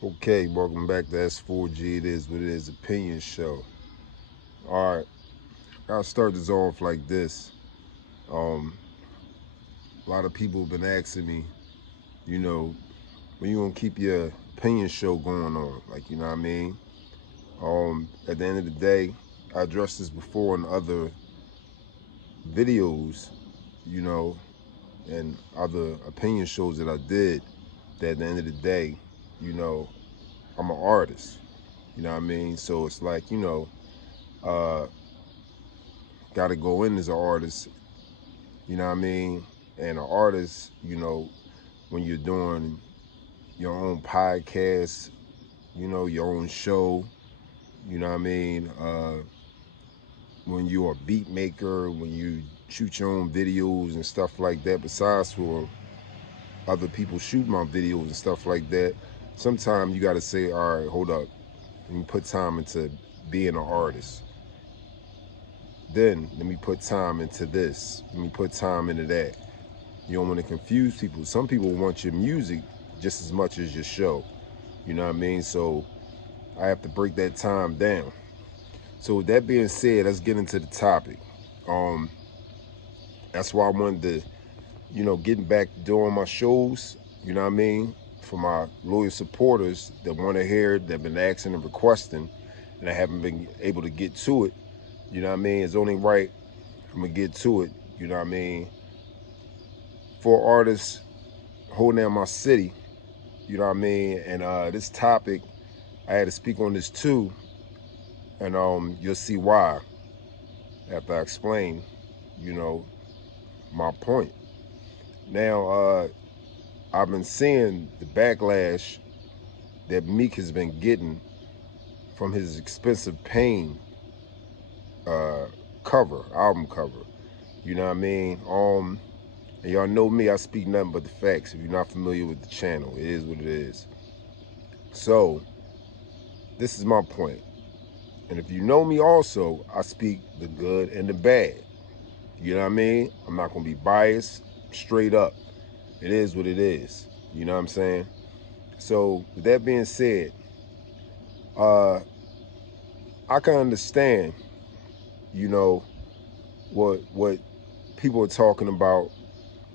Okay, welcome back to S.4.G. It is what it is, opinion show. All right, I'll start this off like this. A lot of people have been asking me, you know, when you gonna keep your opinion show going on? Like, you know what I mean? At the end of the day, I addressed this before in other videos, you know, and other opinion shows that I did. That at the end of the day, you know, I'm an artist. You know what I mean? So it's like, uh, got to go in as an artist, you know what I mean? And an artist, when you're doing your own podcast, your own show, you know what I mean? When you're a beat maker, when you shoot your own videos and stuff like that, besides for other people shoot my videos and stuff like that, sometimes you got to say, all right, hold up. Let me put time into being an artist. Then let me put time into this. Let me put time into that. You don't want to confuse people. Some people want your music just as much as your show. You know what I mean? So I have to break that time down. So with that being said, let's get into the topic. Um, that's why I wanted to, getting back to doing my shows, you know what I mean? For my loyal supporters that want to hear it, that have been asking and requesting, and I haven't been able to get to it. You know what I mean? It's only right I'm gonna get to it. You know what I mean? For artists holding down my city, you know what I mean? And this topic, I had to speak on this too, and you'll see why after I explain, you know, my point. Now, I've been seeing the backlash that Meek has been getting from his Expensivepain uh, album cover. You know what I mean? And y'all know me, I speak nothing but the facts. If you're not familiar with the channel, it is what it is. So, this is my point. And if you know me also, I speak the good and the bad. You know what I mean? I'm not going to be biased, straight up. It is what it is. You know what I'm saying? So, with that being said, uh, I can understand, you know, what people are talking about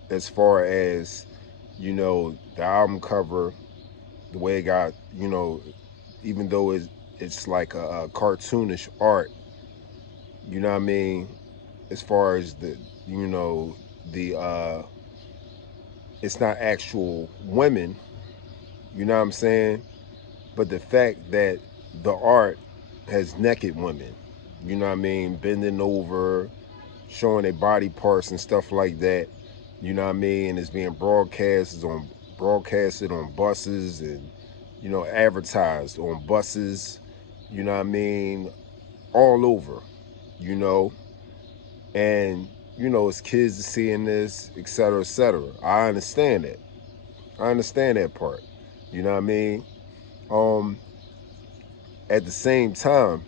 as far as, the album cover, the way it got, even though it's like a cartoonish art, you know what I mean? As far as the it's not actual women, you know what I'm saying? But the fact that the art has naked women, you know what I mean, bending over, showing their body parts and stuff like that, you know what I mean, and it's being broadcasted on buses and advertised on buses, you know what I mean, all over, you know, and as kids are seeing this, et cetera, et cetera. I understand that. I understand that part. You know what I mean? Um, at the same time,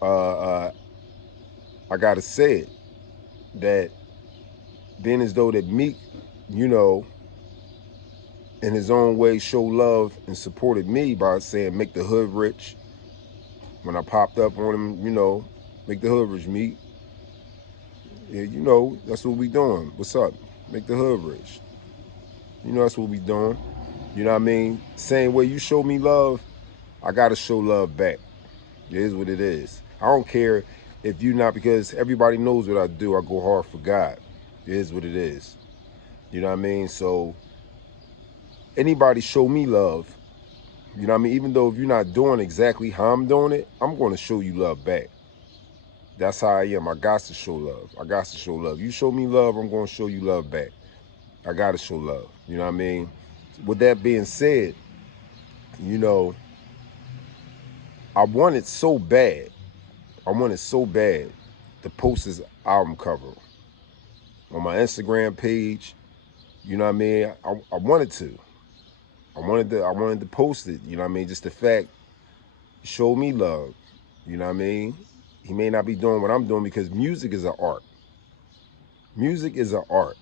uh, uh, I gotta say it that being as though that Meek, you know, in his own way, showed love and supported me by saying "Make the hood rich." When I popped up on him, "Make the hood rich, Meek." Yeah, that's what we doing. What's up? Make the hood rich. That's what we doing. You know what I mean? Same way you show me love, I gotta show love back. It is what it is. I don't care if you not, because everybody knows what I do. I go hard for God. It is what it is. You know what I mean? So anybody show me love, you know what I mean? Even though if you're not doing exactly how I'm doing it, I'm going to show you love back. That's how I am. I got to show love. I got to show love. You show me love, I'm going to show you love back. I got to show love. You know what I mean? With that being said, you know, I want it so bad. I want it so bad to post this album cover on my Instagram page. You know what I mean? I wanted to. I wanted to post it. You know what I mean? Just the fact, show me love. You know what I mean? He may not be doing what I'm doing because music is an art. Music is an art.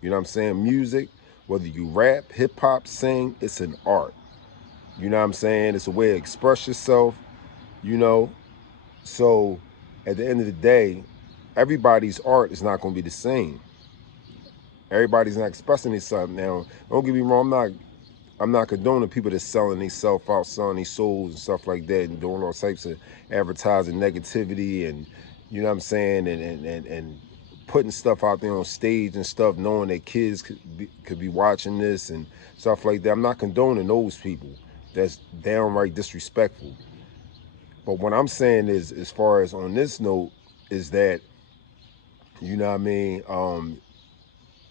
You know what I'm saying? Music, whether you rap, hip hop, sing, it's an art. You know what I'm saying? It's a way to express yourself, you know. So at the end of the day, everybody's art is not going to be the same. Everybody's not expressing themselves. Now, don't get me wrong, I'm not condoning people that's selling themselves out, selling their souls and stuff like that, and doing all types of advertising negativity and, you know what I'm saying, and putting stuff out there on stage and stuff, knowing that kids could be watching this and stuff like that. I'm not condoning those people. That's downright disrespectful. But what I'm saying is, as far as on this note, is that, you know what I mean,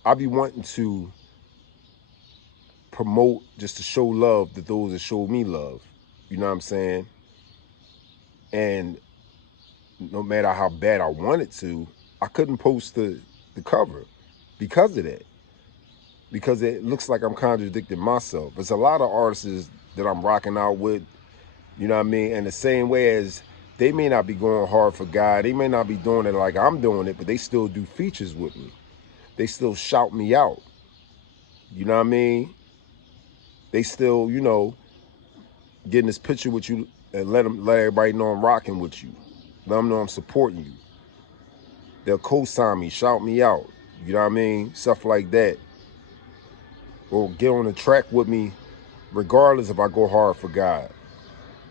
I be wanting to promote just to show love to those that show me love. You know what I'm saying? And no matter how bad I wanted to, I couldn't post the cover because of that. Because it looks like I'm contradicting myself. There's a lot of artists that I'm rocking out with, you know what I mean? And the same way as they may not be going hard for God, they may not be doing it like I'm doing it, but they still do features with me. They still shout me out. You know what I mean? They still, you know, getting this picture with you and let everybody know I'm rocking with you. Let them know I'm supporting you. They'll co-sign me, shout me out. You know what I mean? Stuff like that. Or get on the track with me regardless if I go hard for God.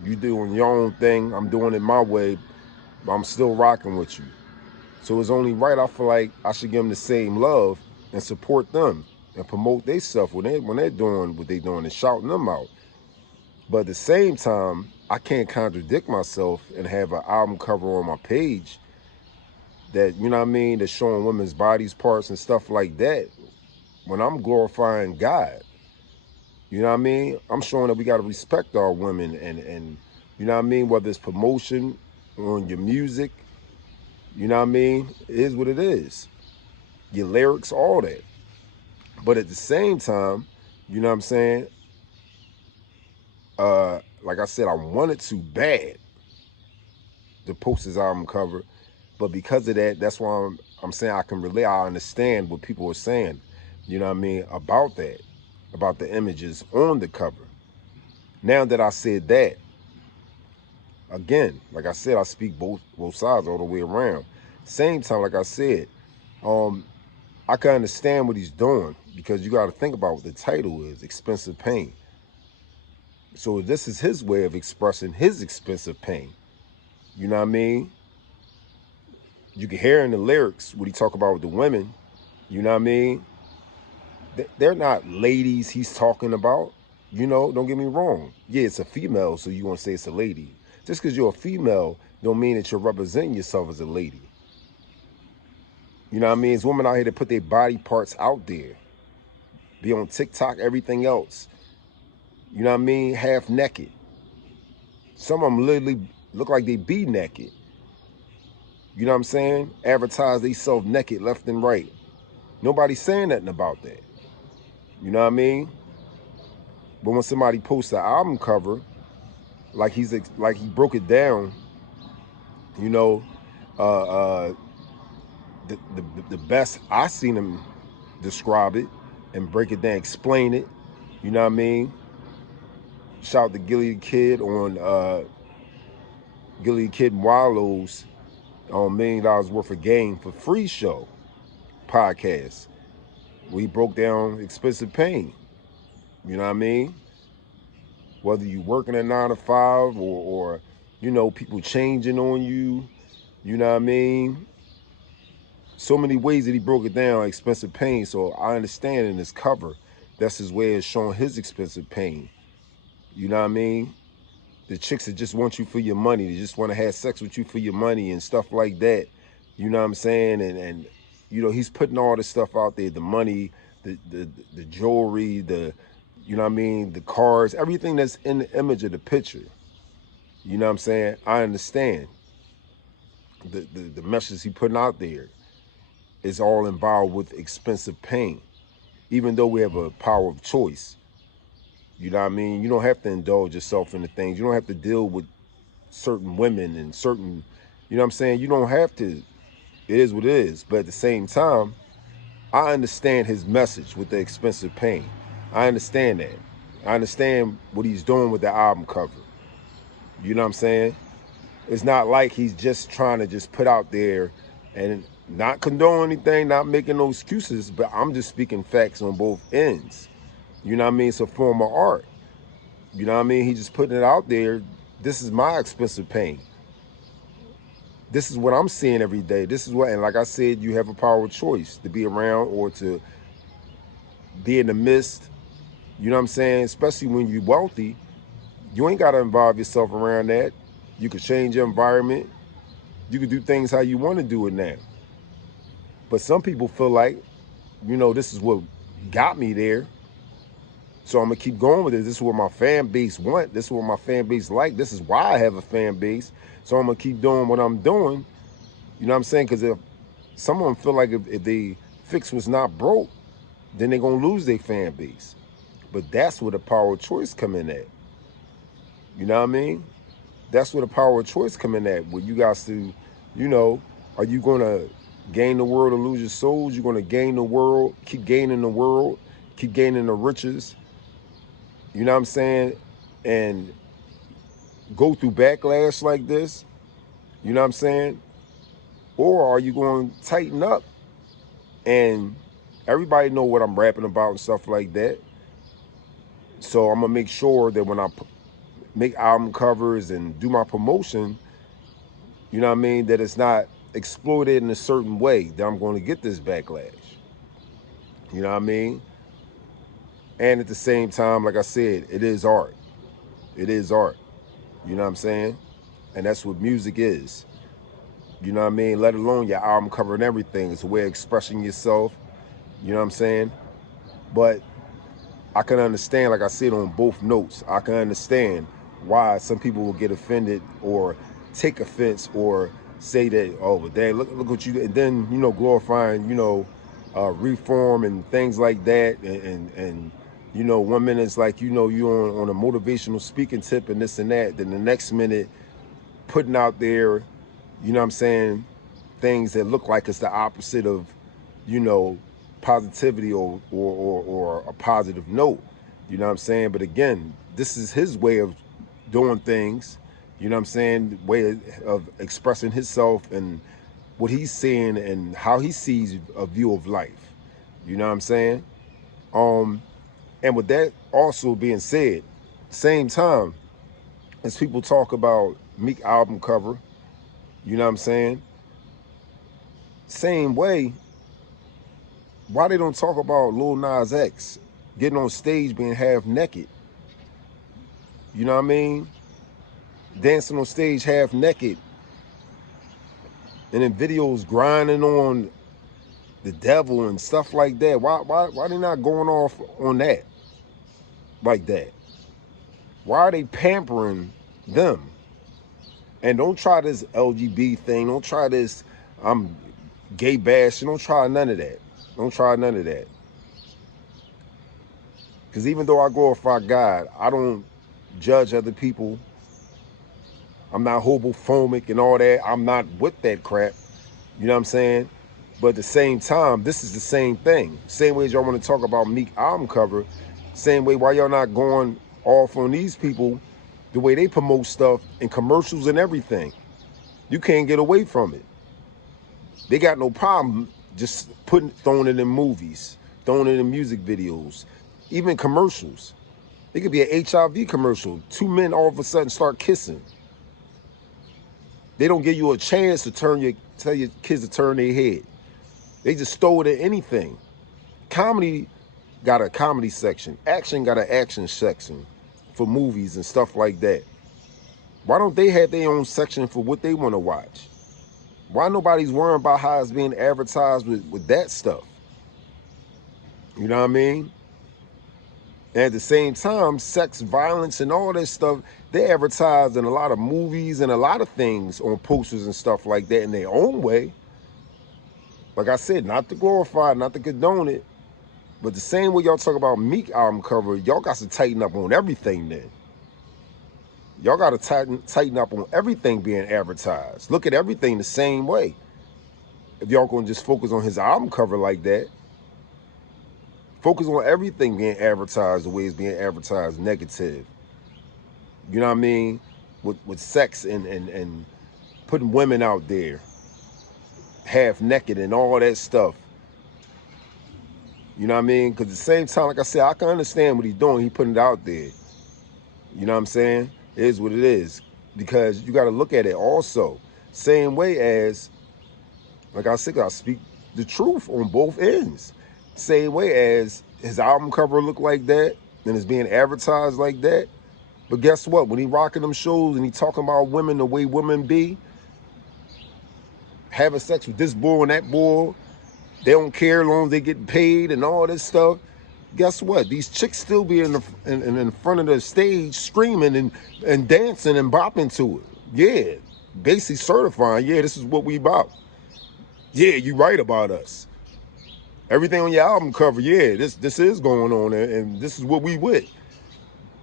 You doing your own thing, I'm doing it my way, but I'm still rocking with you. So it's only right, I feel like I should give them the same love and support them and promote their stuff when they're doing what they're doing and shouting them out. But at the same time, I can't contradict myself and have an album cover on my page that, you know what I mean, that's showing women's bodies parts and stuff like that when I'm glorifying God. You know what I mean? I'm showing that we got to respect our women and you know what I mean, whether it's promotion on your music, you know what I mean? It is what it is. Your lyrics, all that. But at the same time, you know what I'm saying? Like I said, I wanted to bad to post his album cover, but because of that, that's why I'm saying I can relate. I understand what people are saying, you know what I mean, about that, about the images on the cover. Now that I said that, again, like I said, I speak both sides all the way around. Same time, like I said, I can understand what he's doing because you got to think about what the title is, Expensive Pain. So this is his way of expressing his expensive pain. You know what I mean? You can hear in the lyrics what he talk about with the women. You know what I mean? They're not ladies he's talking about. You know, don't get me wrong. Yeah, it's a female, so you want to say it's a lady. Just because you're a female don't mean that you're representing yourself as a lady. You know what I mean? It's women out here that put their body parts out there. Be on TikTok, everything else. You know what I mean? Half naked. Some of them literally look like they be naked. You know what I'm saying? Advertise themselves naked left and right. Nobody's saying nothing about that. You know what I mean? But when somebody posts an album cover, like he broke it down, you know, uh, uh, the best I seen him describe it and break it down, explain it. You know what I mean? Shout out to Gilly Kid on Gilly Kid and Wallows on $1 Million Worth of Game for Free show podcast. We broke down Expensive Pain. You know what I mean? Whether you working a 9 to 5 or you know, people changing on you, you know what I mean? So many ways that he broke it down, Expensive Pain. So I understand in his cover, that's his way of showing his expensive pain. You know what I mean? The chicks that just want you for your money, they just want to have sex with you for your money and stuff like that. You know what I'm saying? And you know, he's putting all this stuff out there, the money, the jewelry, you know what I mean, the cars, everything that's in the image of the picture. You know what I'm saying? I understand the message he putting out there is all involved with expensive pain. Even though we have a power of choice. You know what I mean? You don't have to indulge yourself in the things. You don't have to deal with certain women and certain, you know what I'm saying? You don't have to. It is what it is. But at the same time, I understand his message with the expensive pain. I understand that. I understand what he's doing with the album cover. You know what I'm saying? It's not like he's just trying to just put out there and not condone anything, not making no excuses, but I'm just speaking facts on both ends. You know what I mean? It's a form of art. You know what I mean? He's just putting it out there. This is my expensive pain. This is what I'm seeing every day. This is what, and like I said, you have a power of choice to be around or to be in the midst. You know what I'm saying? Especially when you're wealthy, you ain't got to involve yourself around that. You could change your environment. You could do things how you want to do it now. But some people feel like, you know, this is what got me there. So I'm going to keep going with it. This is what my fan base want. This is what my fan base like. This is why I have a fan base. So I'm going to keep doing what I'm doing. You know what I'm saying? Because if some of them feel like if the fix was not broke, then they're going to lose their fan base. But that's where the power of choice come in at. You know what I mean? That's where the power of choice come in at. Where you guys to, you know, are you going to gain the world or lose your souls? You're going to gain the world, keep gaining the world, keep gaining the riches. You know what I'm saying? And go through backlash like this. You know what I'm saying? Or are you going to tighten up and everybody know what I'm rapping about and stuff like that? So I'm going to make sure that when I make album covers and do my promotion, you know what I mean, that it's not exploited in a certain way that I'm going to get this backlash. You know what I mean? And at the same time, like I said, it is art. It is art. You know what I'm saying? And that's what music is. You know what I mean? Let alone your album cover and everything. It's a way of expressing yourself. You know what I'm saying? But I can understand, like I said, on both notes, I can understand why some people will get offended or take offense or say that, oh, but dang, look what you did. And then, you know, glorifying, you know, reform and things like that. And you know, 1 minute it's like, you know, you're on a motivational speaking tip and this and that. Then the next minute putting out there, you know what I'm saying, things that look like it's the opposite of, you know, positivity or a positive note. You know what I'm saying? But again, this is his way of doing things. You know what I'm saying? Way of expressing himself and what he's seeing and how he sees a view of life. You know what I'm saying? And with that also being said, same time as people talk about Meek album cover, you know what I'm saying? Same way, why they don't talk about Lil Nas X getting on stage being half naked? You know what I mean? Dancing on stage half naked. And in videos grinding on the devil and stuff like that. Why they not going off on that like that? Why are they pampering them? And don't try this LGBT thing. Don't try this I'm gay bashing. Don't try none of that. Don't try none of that. Because even though I glorify God, I don't judge other people. I'm not homophobic and all that. I'm not with that crap. You know what I'm saying? But at the same time, this is the same thing. Same way as y'all want to talk about Meek album cover, same way why y'all not going off on these people the way they promote stuff in commercials and everything. You can't get away from it. They got no problem just throwing it in movies, throwing it in music videos, even commercials. It could be an HIV commercial. 2 men all of a sudden start kissing. They don't give you a chance to tell your kids to turn their head. They just throw it at anything. Comedy got a comedy section. Action got an action section for movies and stuff like that. Why don't they have their own section for what they want to watch? Why nobody's worrying about how it's being advertised with that stuff? You know what I mean? And at the same time, sex, violence, and all this stuff, they advertise in a lot of movies and a lot of things on posters and stuff like that in their own way. Like I said, not to glorify, not to condone it, but the same way y'all talk about Meek album cover, y'all got to tighten up on everything then. Y'all got to tighten up on everything being advertised. Look at everything the same way. If y'all going to just focus on his album cover like that. Focus on everything being advertised the way it's being advertised, negative. You know what I mean? With sex and putting women out there half naked and all that stuff. You know what I mean? Because at the same time, like I said, I can understand what he's doing. He putting it out there. You know what I'm saying? It is what it is. Because you got to look at it also. Same way as, like I said, I speak the truth on both ends. Same way as his album cover look like that and it's being advertised like that. But guess what? When he rocking them shows and he talking about women the way women be, having sex with this boy and that boy, they don't care as long as they get paid and all this stuff. Guess what? These chicks still be in front of the stage screaming and dancing and bopping to it. Yeah, basically certifying, yeah, this is what we about. Yeah, you right about us. Everything on your album cover, yeah, this is going on and this is what we with.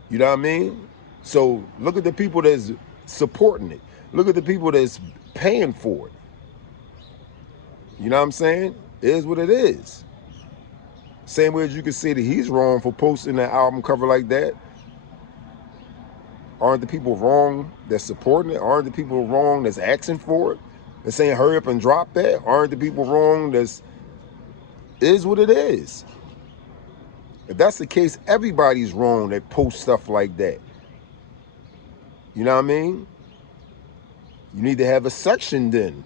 You know what I mean? So look at the people that's supporting it. Look at the people that's paying for it. You know what I'm saying? It is what it is. Same way as you can say that he's wrong for posting an album cover like that. Aren't the people wrong that's supporting it? Aren't the people wrong that's asking for it? That's saying hurry up and drop that? Aren't the people wrong that's... It is what it is. If that's the case, everybody's wrong that posts stuff like that. You know what I mean? You need to have a section then.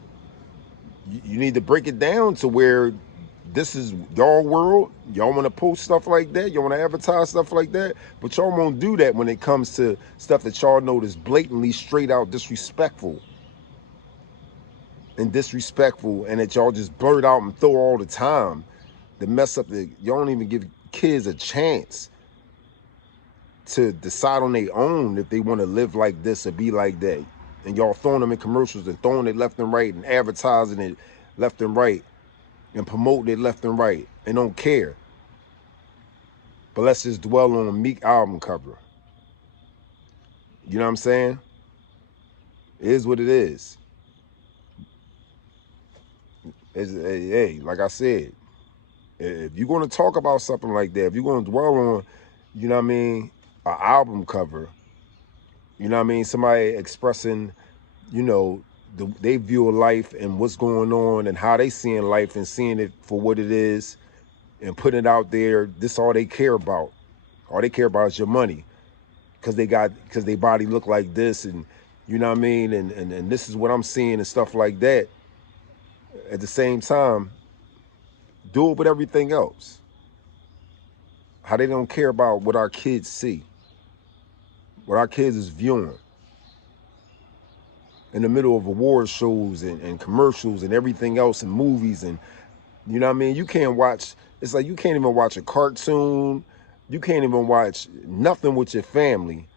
You need to break it down to where this is y'all world. Y'all want to post stuff like that. Y'all want to advertise stuff like that. But y'all won't do that when it comes to stuff that y'all know is blatantly straight out disrespectful. And that y'all just blurt out and throw all the time. To mess up the... Y'all don't even give kids a chance to decide on their own if they want to live like this or be like that. And y'all throwing them in commercials and throwing it left and right and advertising it left and right and promoting it left and right and don't care. But let's just dwell on a Meek album cover. You know what I'm saying? It is what it is. Hey, like I said, if you're going to talk about something like that, if you're going to dwell on, you know what I mean, an album cover, you know what I mean, somebody expressing, you know, they view of life and what's going on and how they seeing life and seeing it for what it is and putting it out there, this all they care about. All they care about is your money because they body look like this and, you know what I mean, and this is what I'm seeing and stuff like that. At the same time, do it with everything else. How they don't care about what our kids see, what our kids is viewing. In the middle of award shows and commercials and everything else and movies and, you know what I mean? You can't watch, it's like you can't even watch a cartoon. You can't even watch nothing with your family,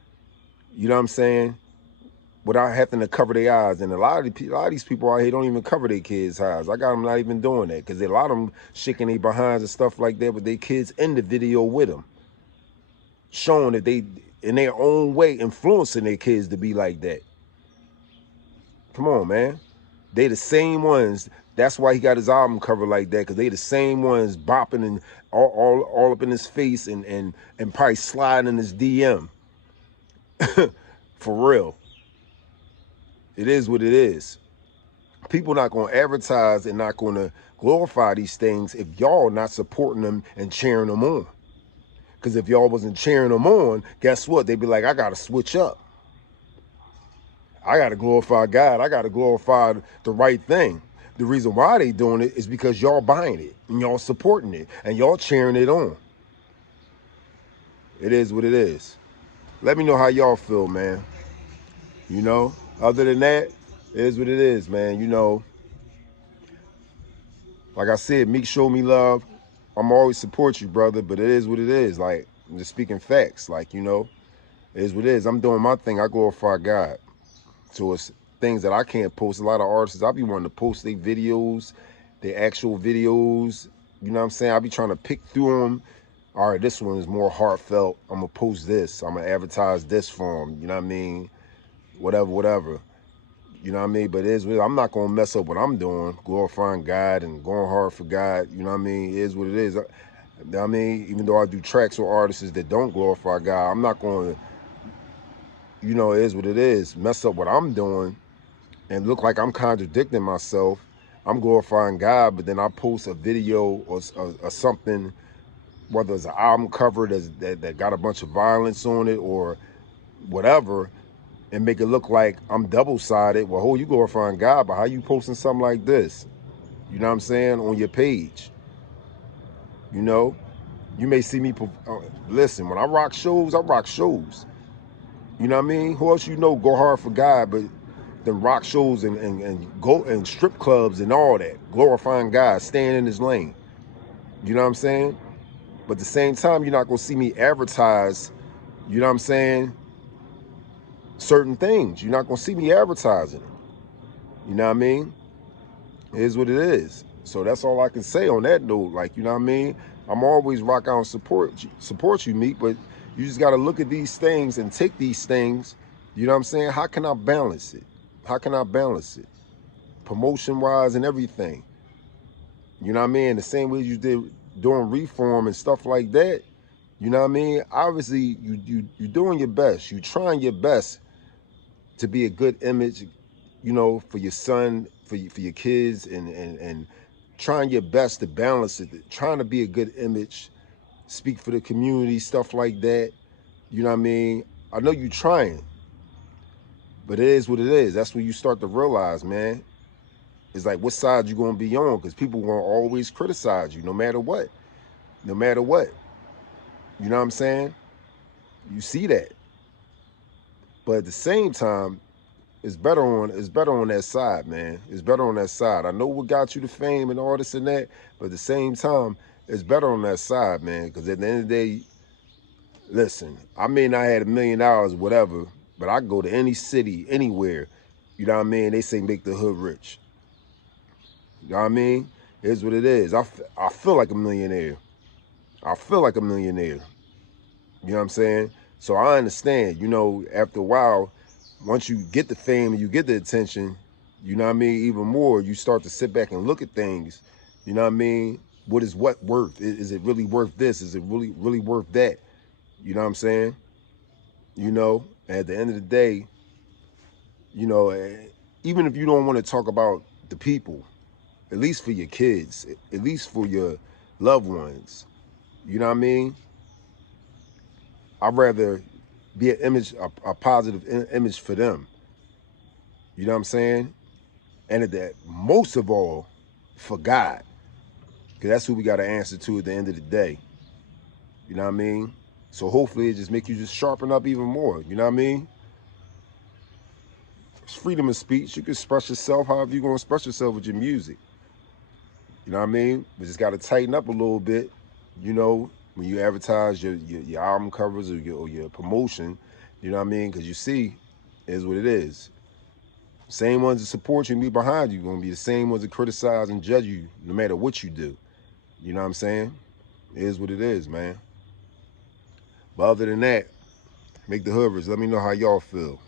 you know what I'm saying, without having to cover their eyes. And a lot of these people out here don't even cover their kids' eyes. I got them not even doing that because a lot of them shaking their behinds and stuff like that with their kids in the video with them, showing that they, in their own way, influencing their kids to be like that. Come on, man. They the same ones. That's why he got his album cover like that, because they the same ones bopping and all up in his face and probably sliding in his DM. For real. It is what it is. People not going to advertise and not going to glorify these things if y'all not supporting them and cheering them on. Because if y'all wasn't cheering them on, guess what? They'd be like, I got to switch up. I got to glorify God. I got to glorify the right thing. The reason why they doing it is because y'all buying it and y'all supporting it and y'all cheering it on. It is what it is. Let me know how y'all feel, man. You know, other than that, it is what it is, man. You know, like I said, Meek showed me love. I'm always support you, brother, but it is what it is. Like, I'm just speaking facts. Like, you know, it is what it is. I'm doing my thing. I glorify God. So it's things that I can't post. A lot of artists, I be wanting to post their videos, their actual videos. You know what I'm saying? I be trying to pick through them. All right, this one is more heartfelt. I'm going to post this. I'm going to advertise this for them. You know what I mean? Whatever. You know what I mean? But it is what it is. I'm not going to mess up what I'm doing, glorifying God and going hard for God. You know what I mean? It is what it is. I mean, even though I do tracks with artists that don't glorify God, I'm not going to, you know, it is what it is, mess up what I'm doing and look like I'm contradicting myself. I'm glorifying God, but then I post a video or something, whether it's an album cover that got a bunch of violence on it or whatever, and make it look like I'm double-sided. Well, you glorifying God, but how you posting something like this? You know what I'm saying? On your page. You know? You may see me, listen, when I rock shows, I rock shows. You know what I mean? Who else you know go hard for God, but then rock shows and go and strip clubs and all that, glorifying God, staying in his lane. You know what I'm saying? But at the same time, you're not gonna see me advertise, you know what I'm saying, certain things. You're not gonna see me advertising it. You know what I mean? It is what it is. So that's all I can say on that note. Like, you know what I mean? I'm always rock out and support you, Meek, but you just gotta look at these things and take these things, you know what I'm saying? How can I balance it? How can I balance it? Promotion-wise and everything. You know what I mean? The same way you did doing Reform and stuff like that. You know what I mean? Obviously, you're doing your best. You're trying your best to be a good image, you know, for your son, for your kids, and trying your best to balance it, trying to be a good image, speak for the community, stuff like that. You know what I mean? I know you're trying, but it is what it is. That's when you start to realize, man, it's like what side you gonna be on, because people gonna always criticize you no matter what. No matter what. You know what I'm saying? You see that. But at the same time, it's better on that side, man. It's better on that side. I know what got you the fame and all this and that, but at the same time, it's better on that side, man. Because at the end of the day, listen, I may not have $1 million, whatever, but I go to any city, anywhere. You know what I mean? They say make the hood rich. You know what I mean? It's what it is. I feel like a millionaire. I feel like a millionaire. You know what I'm saying? So I understand, you know, after a while, once you get the fame and you get the attention, you know what I mean, even more, you start to sit back and look at things, you know what I mean? What is what worth? Is it really worth this? Is it really worth that? You know what I'm saying? You know, at the end of the day, you know, even if you don't want to talk about the people, at least for your kids, at least for your loved ones, you know what I mean? I'd rather be an image, a positive image for them. You know what I'm saying? And that most of all, for God. Because that's who we got to answer to at the end of the day. You know what I mean? So hopefully it just make you just sharpen up even more. You know what I mean? It's freedom of speech. You can express yourself however you're going to express yourself with your music. You know what I mean? We just got to tighten up a little bit, you know, when you advertise your album covers or your promotion, you know what I mean? Because you see, it is what it is. Same ones that support you and be behind you going to be the same ones that criticize and judge you no matter what you do. You know what I'm saying? It is what it is, man. But other than that, make the hoovers. Let me know how y'all feel.